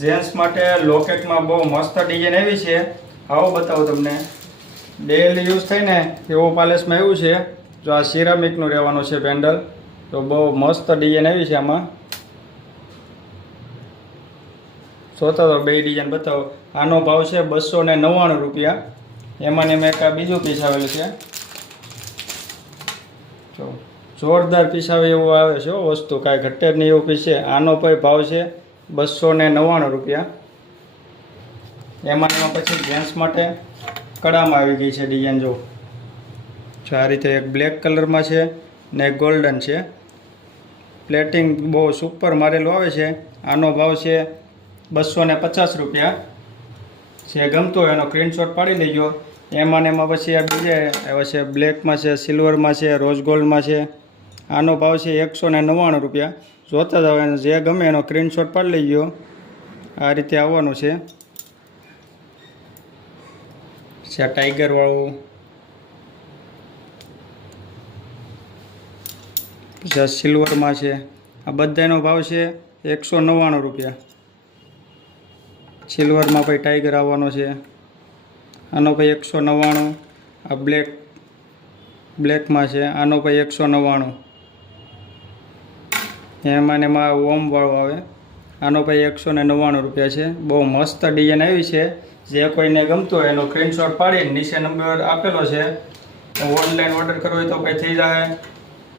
Gents માટે લોકેટમાં બહુ મસ્ત ડિઝાઇન આવી છે. આવો બતાવું તમને. ડેલી યુઝ થાય ને એવો પાલેસમાં એવું છે. જો આ સિરામિકનું રહેવાનું છે પેન્ડલ. તો બહુ મસ્ત ડિઝાઇન આવી છે આમાં. જોતા તો બે ડિઝાઇન બતાવો. આનો ભાવ છે 299 રૂપિયા. એમાં ને મેં એક બીજું પીસ આવેલું છે. જો જોરદાર પીસ આવે એવું આવે છે વસ્તુ, કાંઈ ઘટે જ નહીં એવું પીસ છે. આનો પણ ભાવ છે 299 રૂપિયા. એમાં પછી જેન્ટ્સ માટે કડામાં આવી ગઈ છે ડિઝાઇન. જો આ રીતે એક બ્લેક કલરમાં છે ને એક ગોલ્ડન છે. પ્લેટિંગ બહુ સુપર મારેલું આવે છે. આનો ભાવ છે 250 રૂપિયા. જે ગમતો હોય એનો સ્ક્રીનશોટ પાડી લેજો. એમાં ને એમાં પછી આ બીજા એવા છે, બ્લેકમાં છે, સિલ્વરમાં છે, રોઝ ગોલ્ડમાં છે. આનો ભાવ છે 199 રૂપિયા. જોતા જાઓ, એને જે ગમે એનો સ્ક્રીનશોટ પાડી લેજો. આ રીતે આવવાનું છે. ટાઈગરવાળું, પછી સિલ્વરમાં છે. આ બધાનો ભાવ છે 199 રૂપિયા. સિલ્વરમાં પછી ટાઈગર આવવાનો છે. આનો ભાઈ 199. આ બ્લેકમાં છે. આનો ભાઈ 199. એમાં ને એમાં ઓમવાળો આવે. આનો ભાઈ 199 રૂપિયા છે. બહુ મસ્ત ડિઝાઇન આવી છે. જે કોઈને ગમતું હોય એનો સ્ક્રીનશોટ પાડીને નીચે નંબર આપેલો છે. ઓનલાઈન ઓર્ડર કરવો હોય તો ભાઈ થઈ જાય.